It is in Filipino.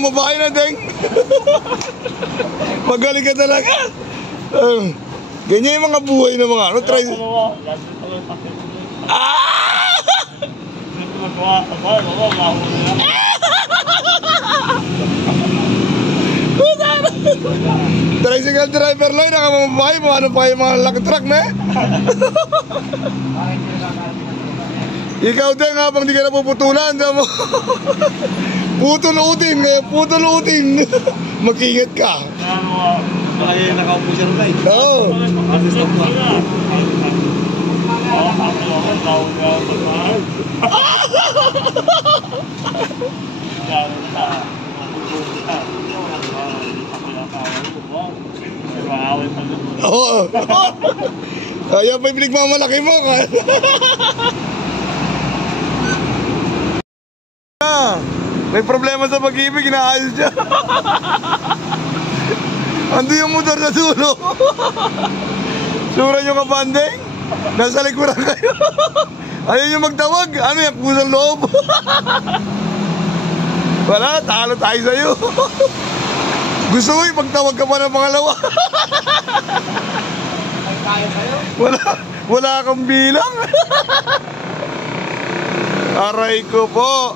Mabahay na, Deng. Magaling ka talaga. Ganyan yung mga buhay ng mga ano. Try. Tricycle driver Lloyd, nakamabahay mo. Ano pa yung mga laki truck na eh. Ikaw din habang di ka napuputulan. Putol-uting, putol-uting. Mag-ingat ka. Ay, nakaupo siya rin. Oo. Oo. Kaya pa yung pinagmamalaki mo. May problema sa pag-ibig, inaayos siya. Ando yung motor sa dulo. Sura nyo ka, bandeng? Nasa likuran kayo. Ayaw nyo magtawag. Ano yan, kusang loob? Wala, talo tayo sa'yo. Gusto mo ipagtawag ka pa ng pangalawa. Wala kang bilang. Aray ko po.